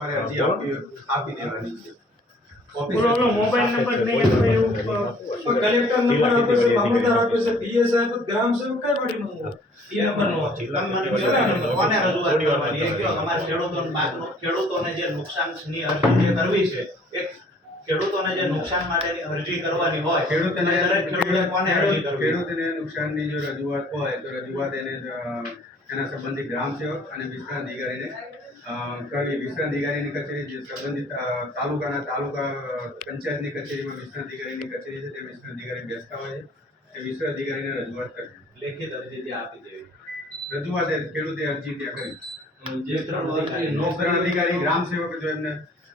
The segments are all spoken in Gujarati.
અરજી આપી દેવાની છે. બોલો મોબાઈલ નંબર નહીં આપણે એવું કલેક્ટર નંબર આપે છે, મામલતદાર આપે છે, પીએસ આપે, ગ્રામ સેવક કઈ પાડીનો ઈ નંબર નો કોને રજૂઆત કરવાની એ કયો અમારા ખેડૂતોને જે નુકસાનની અરજી જે કરવી છે એ ખેડૂતોને જે નુકસાન માટેની અરજી કરવાની હોય ખેડૂતોને દરેક ખેડૂતે કોને અરજી કરવી? ખેડૂતને નુકસાનની જો રજૂઆત હોય તો રજૂઆત એને એના સંબંધિત ગ્રામ સેવક અને વિસ્તરણ અધિકારીને કરવી. વિસ્તરણ અધિકારીની કચેરી જે સંબંધિત તાલુકા પંચાયતની કચેરીમાં વિસ્તરણ અધિકારીની કચેરી છે તે વિસ્તરણ અધિકારી બેસતા હોય છે. તે વિસ્તરણ અધિકારીને રજૂઆત કરવી. લેખિત અરજી ત્યાં આપી દેવી. રજૂઆત ખેડૂતે અરજી ત્યાં કરી. વિસ્તરણ અધિકારી ગ્રામ સેવક જો એમને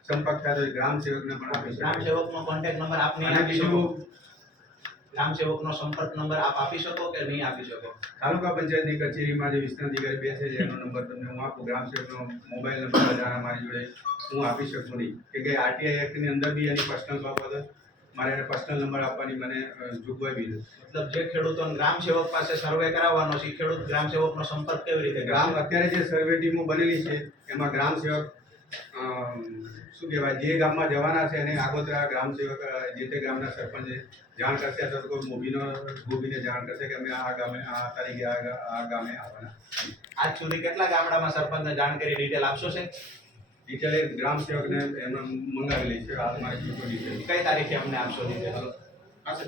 સંપર્ક થતો હોય ગ્રામ સેવકને પણ આપી ગ્રામ શકે. સેવકનો કોન્ટેક્ટ નંબર આપને અને આપી શકો? બીજું ગ્રામ સેવકનો સંપર્ક નંબર આપ આપી શકો કે નહીં આપી શકો? તાલુકા પંચાયતની કચેરીમાં જે વિસ્તરણ અધિકારી બેસે છે એનો નંબર તમને હું આપું. ગ્રામ સેવકનો મોબાઈલ નંબર બધા મારી જોડે હું આપી શકું નહીં કે આરટીઆઈ એક્ટની અંદર બી એની પર્સનલ બાબત મારે એને પર્સનલ નંબર આપવાની મને જોગવાઈ બી નથી. મતલબ જે ખેડૂતો ગ્રામ સેવક પાસે સર્વે કરાવવાનો છે ખેડૂત ગ્રામ સેવકનો સંપર્ક કેવી રીતે ગ્રામ કરશે? અત્યારે જે સર્વે ટીમો બનેલી છે એમાં ગ્રામ સેવક શું કહેવાય જે ગામમાં જવાના છે એને આગોતરા ગ્રામ સેવક જે તે ગામના સરપંચે જાણ કરશે અથવા તો કોઈ ગોબીને જાણ કરશે કે અમે આ ગામે આ તારીખે આ ગામે આવવાના. આજ સુધી કેટલા ગામડામાં સરપંચને જાણ કરી ડિટેલ આપશો છે? ડિટેલ ગ્રામ સેવકને એમને મંગાવેલી છે. હાલ મારી કોઈ ડિટેલ કઈ તારીખે અમને આપશો ડિટેલ? હશે.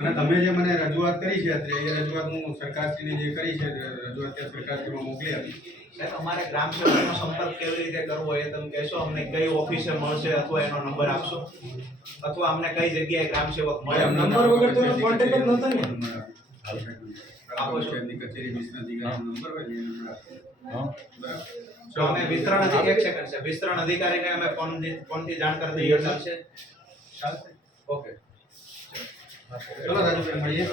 અને તમે જે મને રજૂઆત કરી છે અત્યારે એ રજૂઆત હું સરકારશ્રીને જે કરી છે રજૂઆત ત્યાં સરકારશ્રીમાં મોકલી આપી. સાહેબ અમારે ગ્રામ સેવકનો સંપર્ક કેવી રીતે કરવો એ તમે કહેશો? અમને કઈ ઓફિસે મળશે અથવા એનો નંબર આપશો અથવા અમને કઈ જગ્યાએ ગ્રામ સેવક મળે? નંબર વગર તો કોન્ટેક્ટ જ નતો ને. આપો છો એમની કચેરી વિસ્તરણ અધિકારીનો નંબર હોય ને એ નંબર આપો. બરાબર. તો અમે વિસ્તરણ એક સેકન્ડ છે વિસ્તરણ અધિકારીને અમે ફોનથી જાણ કરી દઈએ ચાલશે? ચાલશે. ઓકે. ચલો રાજુભાઈ મળીએ.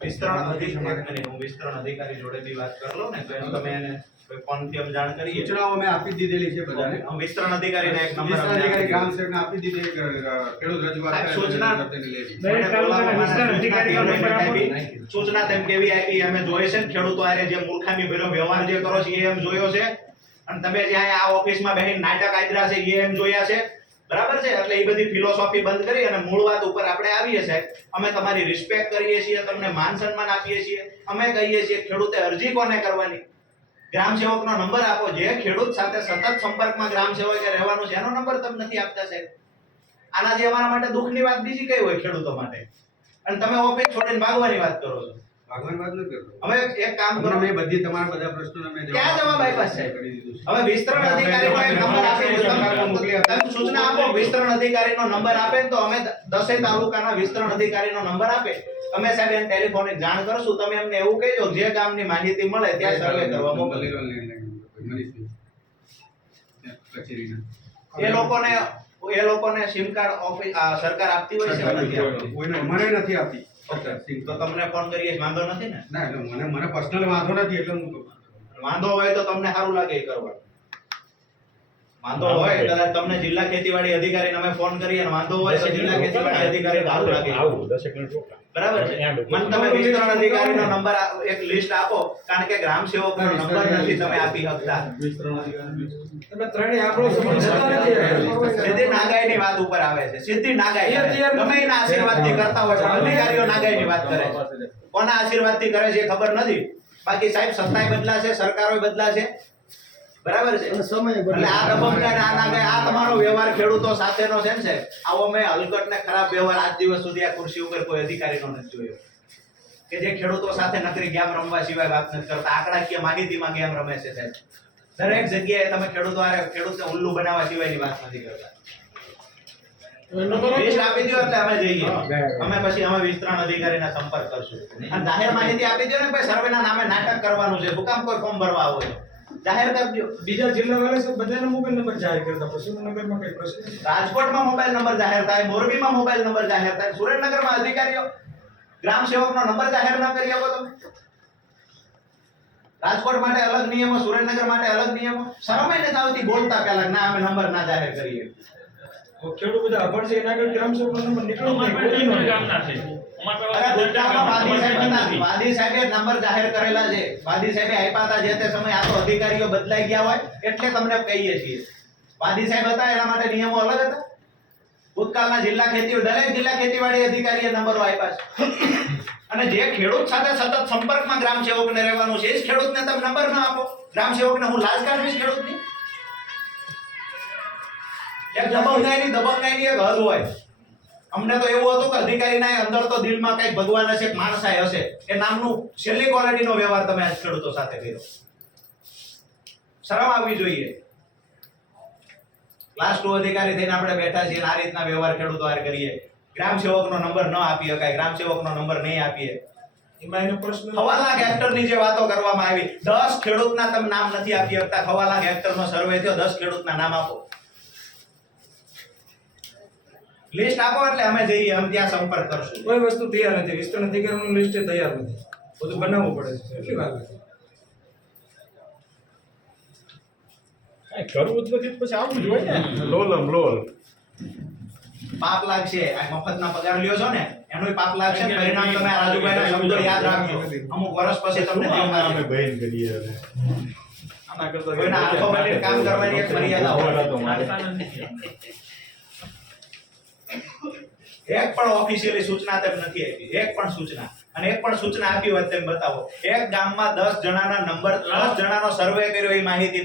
વિસ્તરણ અધિકારી હું વિસ્તરણ અધિકારી જોડે બી વાત કરી લઉં ને તો એમ તમે એને ફોનથી અમે જાણ કરીએ. સૂચનાઓ અમે આપી દીધેલી છે બધાને. હું વિસ્તરણ અધિકારીને એક નંબર વિસ્તરણ અધિકારી ગ્રામ સેવકને આપી દીધી. ખેડૂત રજૂઆત કરે સૂચના તેને લેવી. દરેક તાલુકાના વિસ્તરણ અધિકારીનો નંબર આપો. સૂચના તેમ કેવી આપી અમે જોઈએ છે ને ખેડૂતો આરે જે મૂર્ખામી ભર્યો વ્યવહાર જે કરો છે એ એમ જોયો છે અને તમે જે આ ઓફિસમાં બેહીને નાટક આદરા છે એ એમ જોયા છે. બરાબર છે? એટલે એ બધી ફિલોસોફી બંધ કરી અને મૂળ વાત ઉપર આપણે આવીએ સાહેબ. અમે તમારી રિસ્પેક્ટ કરીએ છીએ, તમને માન સન્માન આપીએ છીએ. અમે કહીએ છીએ ખેડૂતે અરજી કોને કરવાની? ગ્રામ સેવકનો નંબર આપો. જે ખેડૂત સાથે સતત સંપર્કમાં ગ્રામ સેવકે રહેવાનું છે એનો નંબર તમે નથી આપતા સાહેબ. આનાથી અમારા માટે દુઃખની વાત બીજી કઈ હોય ખેડૂતો માટે? અને તમે ઓફિસ છોડીને ભાગવાની વાત કરો છો. ભાગવાની વાત નથી કરતો. હવે એક કામ કરો, મેં બધી તમારા બધા પ્રશ્નોના મેં ક્યાં જવાબ આપ્યા છે? કરી દીધું છે. હવે વિસ્તરણ અધિકારીનો એક નંબર આપી તમે સૂચના આપો. વિસ્તરણ અધિકારીનો નંબર આપે ને તો અમે 10 તાલુકાના વિસ્તરણ અધિકારીનો નંબર આપે અમે સાહેબ એને ટેલિફોનિક જાણ કરશું. તમે એમને એવું કહી દો જે ગામની માહિતી મળે ત્યાં સર્વે કરવા મોકલો. એ લોકોને સિમ કાર્ડ ઓફિસ સરકાર આપતી હોય છે કે નથી આપતી? કોઈને મને નથી આપતી. તો તમને ફોન કરીએ વાંધો નથી ને? ના એટલે મને પર્સનલ વાંધો નથી એટલે હું કહું. વાંધો હોય તો તમને સારું લાગે એ કરવા. વાંધો હોય કદાચ તમને જિલ્લા ખેતીવાડી અધિકારીને અમે ફોન કરીએ અને વાંધો હોય તો જિલ્લા ખેતીવાડી અધિકારી સારું લાગે. બરાબર છે? મને તમે વિસ્તરણ અધિકારીનો નંબર એક લિસ્ટ આપો કારણ કે ગ્રામ સેવકનો નંબર નથી તમે આપી શકતા. તમે ત્રણેય આપણો સમય જતા નથી. સીધી નાગાઈની વાત ઉપર આવે છે. સીધી નાગાઈ તમે એના આશીર્વાદથી કરતા હોય પણ અધિકારીઓ નાગાઈની વાત કરે છે. કોના આશીર્વાદથી કરે છે એ ખબર નથી. બાકી સાહેબ સત્તાય બદલાશે, સરકારોય બદલાશે. બરાબર છે? એટલે આ દબંગા આ નાગાઈ આ તમારો વ્યવહાર ખેડૂતો સાથેનો છે ને આવો મેં હલકટ ને ખરાબ વ્યવહાર આજ દિવસ સુધી આ ખુરશી ઉપર કોઈ અધિકારીનો નથી જોયો કે જે ખેડૂતો સાથે નકરી ગેમ રમવા સિવાય વાત નથી કરતા. આંકડાકીય માહિતીમાં ગેમ રમે છે સાહેબ. દરેક જગ્યાએ તમે ખેડૂતને ઉલ્લુ બનાવવા સિવાયની વાત નથી કરતા. લિસ્ટ આપી દો એટલે અમે જઈએ. અમે પછી અમે વિસ્તરણ અધિકારીના સંપર્ક કરશું અને જાહેર માહિતી આપી દો ને ભાઈ સર્વેના નામે નાટક કરવાનું છે. શું કામ કોઈ ફોર્મ ભરવા આવો છો? જાહેર કરજો. બીજા જિલ્લા વાળા છે બધાનો મોબાઈલ નંબર જાહેર કરતા પશુનગરમાં કઈ પ્રશ્ન? રાજકોટમાં મોબાઈલ નંબર જાહેર થાય, મોરબીમાં મોબાઈલ નંબર જાહેર થાય, સુરેન્દ્રનગરમાં અધિકારીઓ ગ્રામ સેવકનો નંબર જાહેર ન કરી શકો તમે? રાજકોટ માટે અલગ નિયમો, સુરેન્દ્રનગર માટે અલગ નિયમો. શરમ ય નથી આવતી બોલતા પહેલા કે ના અમે નંબર ના જાહેર કરીએ. ખેડૂત બધા અભણ છે એના આગળ ગ્રામ સેવકનો નંબર નીકળ્યો જ નહીં, કોઈ નો નહીં. અરે ગુજરાતમાં વાદી સાહેબ હતા. વાદી સાહેબે નંબર જાહેર કરેલા છે. વાદી સાહેબે આપ્યા હતા જે તે સમયે. આ તો અધિકારીઓ બદલાઈ ગયા હોય એટલે તમને કહીએ છીએ. વાદી સાહેબ હતા એના માટે નિયમો અલગ હતા. ભૂતકાળના જિલ્લા દરેક જિલ્લા ખેતીવાડી અધિકારીએ નંબરો આપ્યા છે. અને જે ખેડૂત સાથે સતત સંપર્કમાં ગ્રામ સેવકને રહેવાનું છે એ જ ખેડૂતને તમે નંબર ન આપો. ગ્રામ સેવકને હું લાજ કાઢવીશ ખેડૂતની? એક દબંગાઈની એક હદ હોય. અમને તો એવું હતું કે અધિકારીના અંદર તો દિલમાં કઈક ભગવાન હશે, માણસાઈ હશે. એ નામનું છેલ્લી ક્વોલિટીનો વ્યવહાર તમે આજ ખેડૂતો સાથે કર્યો. શરમ આવવી જોઈએ. ક્લાસ 2 અધિકારી થઈને આપણે બેઠા છીએ આ રીતના વ્યવહાર ખેડૂતો હારે કરીએ. ગ્રામ સેવકનો નંબર ન આપી શકાય, ગ્રામ સેવકનો નંબર નહીં આપીએ. એમાં એનો પ્રશ્ન 1.25 લાખ હેક્ટરની જે વાતો કરવામાં આવી, 10 ખેડૂતના તમે નામ નથી આપી શકતા. 1.25 લાખ હેક્ટરનો સર્વે થયો, 10 ખેડૂતના નામ આપો. લિસ્ટ આપો એટલે અમે જઈએ, અમે ત્યાં સંપર્ક કરશું. કોઈ વસ્તુ તૈયાર નથી, વિસ્તરણ અધિકારીનું લિસ્ટ તૈયાર નથી, બધું બનાવવું પડે છે. કેટલી વાર લાગે? કરવું જ નથી પછી આવું જ હોય ને, લોલમ લોલ. પાપ લાગશે. આ મફતના પગાર લ્યો છો ને એનોય પાપ લાગશે. પરિણામ તમે આ રાજુભાઈના શબ્દો યાદ રાખજો. અમુક વર્ષ પછી તમને દેખાશે. અમે બહેન કરીએ હવે. આના કરતા કોઈના હાથો માટે કામ કરવાની એક મર્યાદા હોય. એક પણ ઓફિશિયલી સૂચના તેમ નથી આપી. એક પણ સૂચના. અને એક પણ સૂચના આપી હોય તેમ બતાવો. એક ગામમાં 10 જણાના નંબર, 10 જણાનો સર્વે કર્યો એ માહિતી